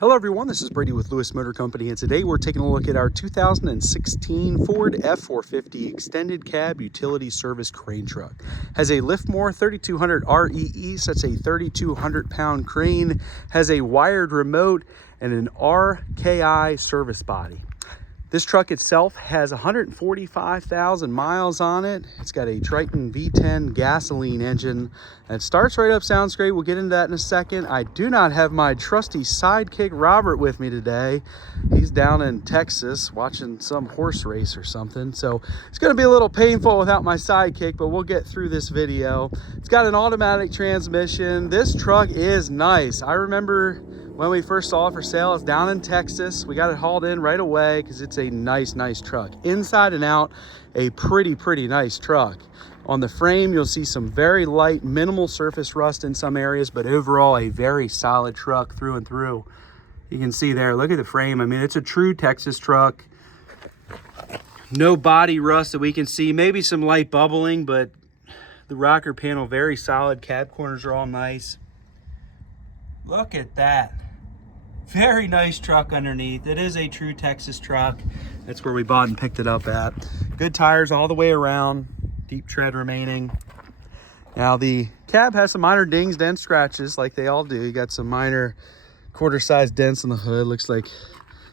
Hello everyone, this is Brady with Lewis Motor Company, and today we're taking a look at our 2016 Ford F-450 extended cab utility service crane truck. Has a Liftmoore 3200 REE, so that's a 3,200 pound crane, has a wired remote and an RKI service body. This truck itself has 145,000 miles on it. It's got a Triton V10 gasoline engine. It starts right up, sounds great. We'll get into that in a second. I do not have my trusty sidekick Robert with me today. He's down in Texas watching some horse race or something. So it's gonna be a little painful without my sidekick, but we'll get through this video. It's got an automatic transmission. This truck is nice. I remember when we first saw it for sale. It's down in Texas. We got it hauled in right away because it's a nice truck. Inside and out, a pretty nice truck. On the frame, you'll see some very light, minimal surface rust in some areas, but overall a very solid truck through and through. You can see there, look at the frame. I mean, it's a true Texas truck. No body rust that we can see. Maybe some light bubbling, but the rocker panel, very solid. Cab corners are all nice. Look at that. Very nice truck underneath. It is a true Texas truck. That's where we bought and picked it up at. Good tires all the way around. Deep tread remaining. Now the cab has some minor dings, dents, scratches like they all do. You got some minor quarter-sized dents on the hood. Looks like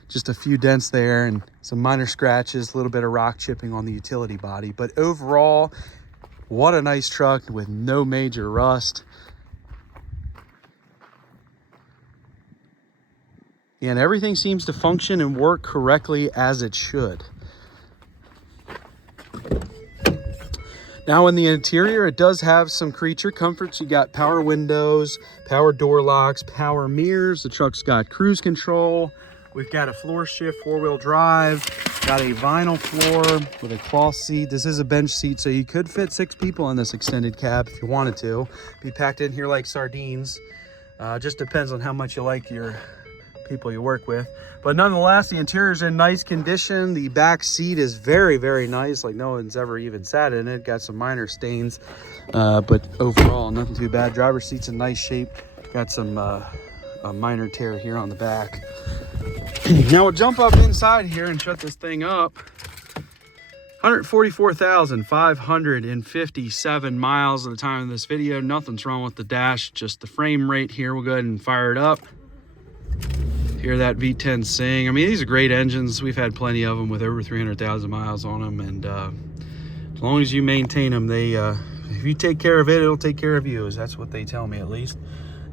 just a few dents there and some minor scratches, a little bit of rock chipping on the utility body. But overall, what a nice truck with no major rust. And everything seems to function and work correctly as it should. Now in the interior, it does have some creature comforts. You got power windows, power door locks, power mirrors. The truck's got cruise control. We've got a floor shift, 4-wheel drive. Got a vinyl floor with a cloth seat. This is a bench seat, so you could fit 6 people in this extended cab if you wanted to. Be packed in here like sardines. Just depends on how much you like your people you work with, but nonetheless the interior is in nice condition. The back seat is very nice, like no one's ever even sat in it. Got some minor stains, but overall nothing too bad. Driver's seat's in nice shape. Got some a minor tear here on the back. Now we'll jump up inside here and shut this thing up. 144,557 miles at the time of this video. Nothing's wrong with the dash, just the frame rate here. We'll go ahead and fire it up. Hear that V10 sing. I mean, these are great engines. We've had plenty of them with over 300,000 miles on them, and as long as you maintain them, they if you take care of it, it'll take care of you. That's what they tell me, at least.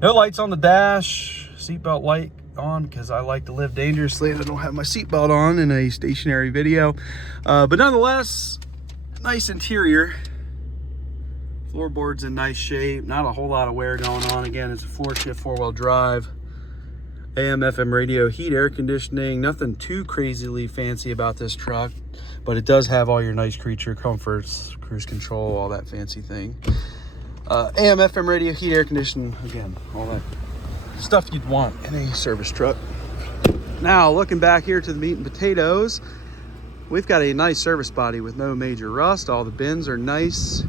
No lights on the dash. Seatbelt light on because I like to live dangerously and I don't have my seatbelt on in a stationary video. But nonetheless, nice interior. Floorboard's in nice shape. Not a whole lot of wear going on. Again, it's a floor shift, 4-wheel drive. AM, FM radio, heat, air conditioning. Nothing too crazily fancy about this truck, but it does have all your nice creature comforts, cruise control, all that fancy thing. AM, FM radio, heat, air conditioning, again, all that stuff you'd want in a service truck. Now, looking back here to the meat and potatoes, we've got a nice service body with no major rust. All the bins are nice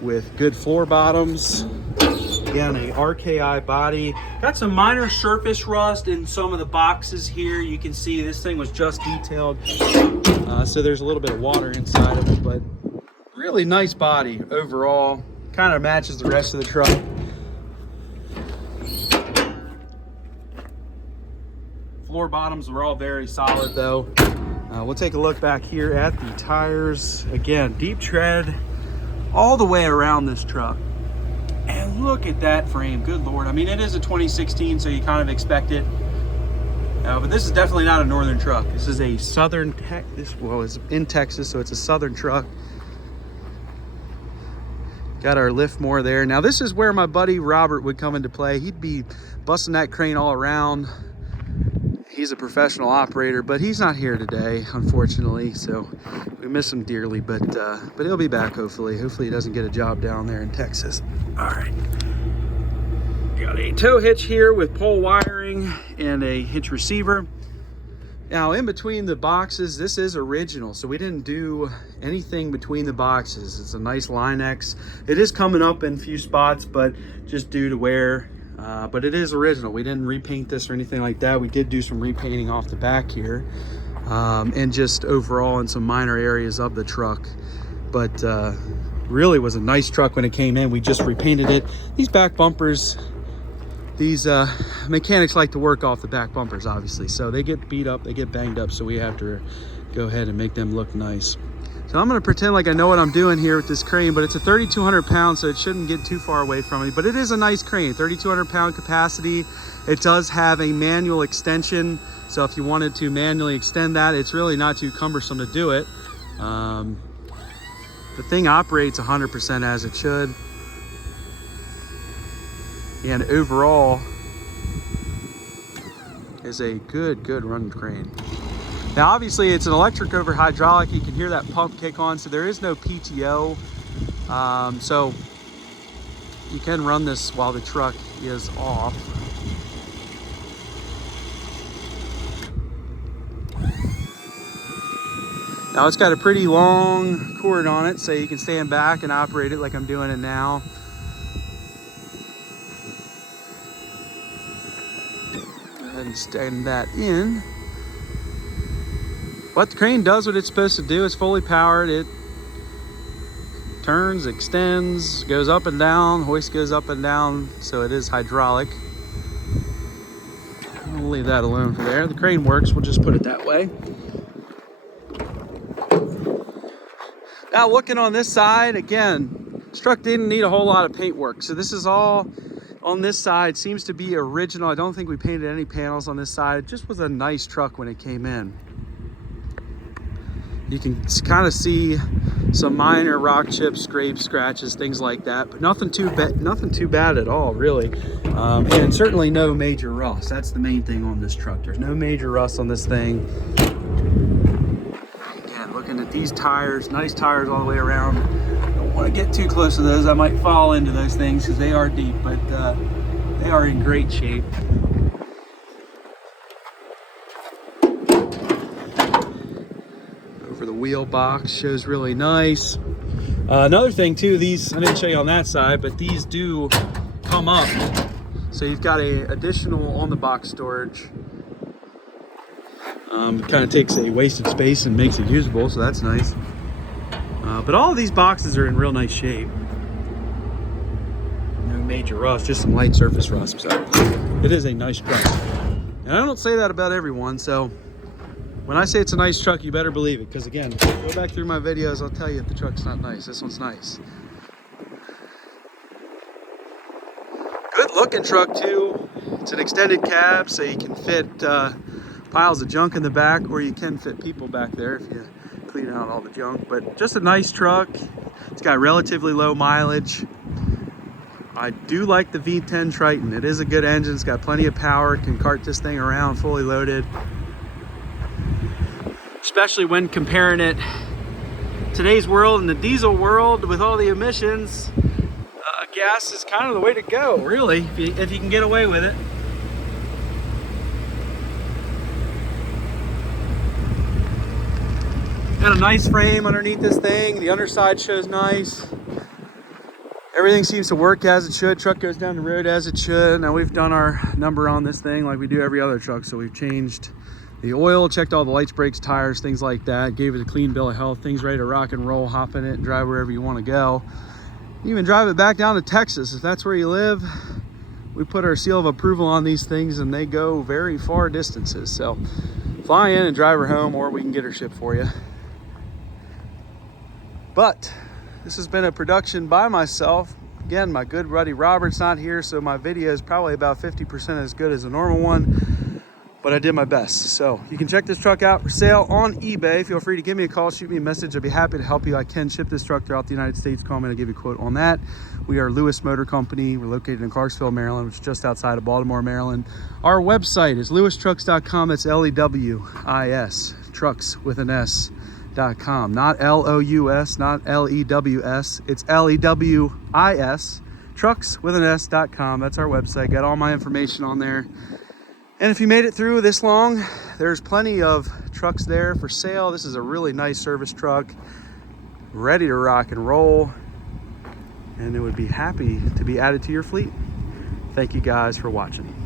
with good floor bottoms. Again, a RKI body. Got some minor surface rust in some of the boxes here. You can see this thing was just detailed, so there's a little bit of water inside of it, but really nice body overall. Kind of matches the rest of the truck. Floor bottoms were all very solid though. We'll take a look back here at the tires. Again, deep tread all the way around this truck. And look at that frame, good Lord. I mean, it is a 2016, so you kind of expect it. But this is definitely not a northern truck. This is a southern well, it's in Texas, so it's a southern truck. Got our Liftmoore there. Now this is where my buddy Robert would come into play. He'd be busting that crane all around. He's a professional operator, but he's not here today, unfortunately. So we miss him dearly, but he'll be back hopefully. Hopefully he doesn't get a job down there in Texas. All right. Got a tow hitch here with pole wiring and a hitch receiver. Now in between the boxes, this is original, so we didn't do anything between the boxes. It's a nice Line X. It is coming up in a few spots, but just due to wear, but it is original. We didn't repaint this or anything like that. We did do some repainting off the back here, and just overall in some minor areas of the truck. But really was a nice truck when it came in. We just repainted it. These back bumpers, these mechanics like to work off the back bumpers, obviously. So they get beat up, they get banged up, so we have to go ahead and make them look nice. So I'm gonna pretend like I know what I'm doing here with this crane, but it's a 3,200 pound, so it shouldn't get too far away from me. But it is a nice crane, 3,200 pound capacity. It does have a manual extension. So if you wanted to manually extend that, it's really not too cumbersome to do it. The thing operates 100% as it should. And overall is a good run crane. Now obviously it's an electric over hydraulic. You can hear that pump kick on, so there is no PTO. So you can run this while the truck is off. Now it's got a pretty long cord on it, so you can stand back and operate it like I'm doing it now. Go ahead and stand that in. But the crane does what it's supposed to do. It's fully powered. It turns, extends, goes up and down, hoist goes up and down, so it is hydraulic. I'll leave that alone for there. The crane works, we'll just put it that way. Now looking on this side, again, this truck didn't need a whole lot of paint work. So this is all on this side, seems to be original. I don't think we painted any panels on this side. It just was a nice truck when it came in. You can kind of see some minor rock chips, scrapes, scratches, things like that, but nothing too bad at all, really. And certainly no major rust. That's the main thing on this truck. There's no major rust on this thing. Again, looking at these tires, nice tires all the way around. Don't want to get too close to those. I might fall into those things because they are deep, but they are in great shape. The wheel box shows really nice. Another thing too, these, I didn't show you on that side, but these do come up. So you've got a additional on the box storage. It kind of takes a wasted space and makes it usable, so that's nice. But all of these boxes are in real nice shape. No major rust, just some light surface rust. So it is a nice truck. And I don't say that about everyone, so when I say it's a nice truck, you better believe it, because again, go back through my videos, I'll tell you if the truck's not nice. This one's nice. Good looking truck too. It's an extended cab, so you can fit piles of junk in the back, or you can fit people back there if you clean out all the junk. But just a nice truck. It's got relatively low mileage. I do like the V10 Triton. It is a good engine. It's got plenty of power. Can cart this thing around fully loaded. Especially when comparing it today's world and the diesel world with all the emissions, gas is kind of the way to go, really, if you can get away with it. Got a nice frame underneath this thing. The underside shows nice. Everything seems to work as it should. Truck goes down the road as it should. Now we've done our number on this thing like we do every other truck, so we've changed the oil, checked all the lights, brakes, tires, things like that, gave it a clean bill of health, things ready to rock and roll, hop in it and drive wherever you want to go. You even drive it back down to Texas if that's where you live. We put our seal of approval on these things and they go very far distances. So fly in and drive her home, or we can get her shipped for you. But this has been a production by myself. Again, my good buddy Robert's not here, so my video is probably about 50% as good as a normal one. But I did my best. So you can check this truck out for sale on eBay. Feel free to give me a call, shoot me a message. I'd be happy to help you. I can ship this truck throughout the United States. Call me and I'll give you a quote on that. We are Lewis Motor Company. We're located in Clarksville, Maryland, which is just outside of Baltimore, Maryland. Our website is lewistrucks.com. It's L-E-W-I-S, trucks with an S.com. Not L-O-U-S, not L-E-W-S. It's L-E-W-I-S, trucks with an S.com. That's our website. Got all my information on there. And if you made it through this long, there's plenty of trucks there for sale. This is a really nice service truck, ready to rock and roll, and it would be happy to be added to your fleet. Thank you guys for watching.